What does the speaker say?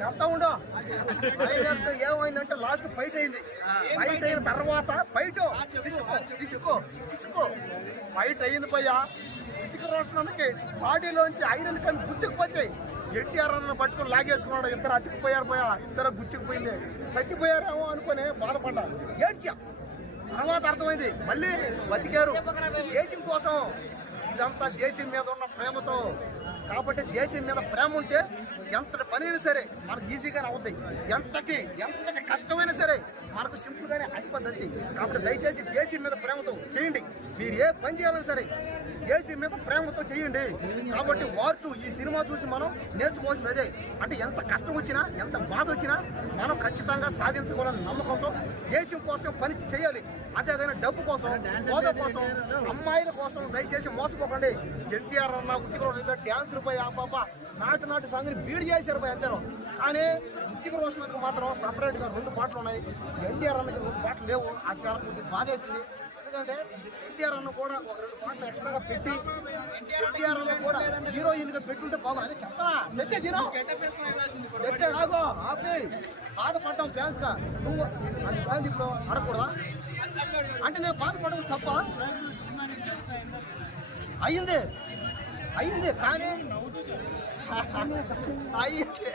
చెప్తా ఉండో. క్లైమాక్స్ ఏమైందంటే last fight అయింది. ఫైట్ అయిన తర్వాత తీసుకో ఫైట్ అయింది పోయా. ఉతిక రోషనానికి బాడీలోంచి ఐరన్ కానీ గుర్తుకుపోతాయి. ఎన్టీఆర్ అన్న పట్టుకుని లాగేసుకున్నాడు. ఇద్దరు అతికిపోయారు పోయా. ఇద్దరు గుర్తుకుపోయింది. చచ్చిపోయారేమో అనుకుని బాధపడ్డా, ఏడ్చా. తర్వాత అర్థమైంది మళ్ళీ బతికారు దేశం కోసం. ఇదంతా దేశం మీద ఉన్న ప్రేమతో. కాబట్టి దేశం మీద ప్రేమ ఉంటే ఎంతటి పనైనా సరే మనకు ఈజీగానే అవుతాయి. ఎంతటి కష్టమైనా సరే మనకు సింపుల్గానే అయిపోద్ది. కాబట్టి దయచేసి దేశం మీద ప్రేమతో చేయండి. మీరు ఏ పని చేయాలన్నా సరే దేశం మీద ప్రేమతో చేయండి. కాబట్టి వార్ 2 ఈ సినిమా చూసి మనం నేర్చుకోవాల్సినదే. అంటే ఎంత కష్టం వచ్చినా ఎంత బాధ వచ్చినా మనం ఖచ్చితంగా సాధించుకోవాలని నమ్మకంతో దేశం కోసం పని చేయాలి. అంతేగాని డబ్బు కోసం, హోదా కోసం, అమ్మాయిల కోసం దయచేసి మోసపోకండి. ఎన్టీఆర్ అన్న ఉత్తిక డ్యాన్సులు పోయి ఆ పాప నాటు సంగతి బీడ్ చేశారు పోయి అందరూ. కానీ ఉత్తిక రోషన్కి మాత్రం సపరేట్గా 2 పాటలు ఉన్నాయి. ఎన్టీఆర్ అన్నకి 2 పాటలు లేవు. ఆ చాలా కొద్దిగా బాధేసింది. ఎందుకంటే ఎన్టీఆర్ అన్న కూడా ఒక 2 పాటలు ఎక్స్ట్రాగా పెట్టి ఎన్టీఆర్ అన్న కూడా హీరోయిన్ గా పెట్టుంటే బాగుంది. అదే చెప్పే రాగో ఆపి బాధపడ్డాం ఫ్యాన్స్ గా. నువ్వు అది ఫ్యాన్స్ ఇప్పుడు అడగకూడదా? అంటే నేను బాధపడడం తప్ప అయింది కానీ అయింది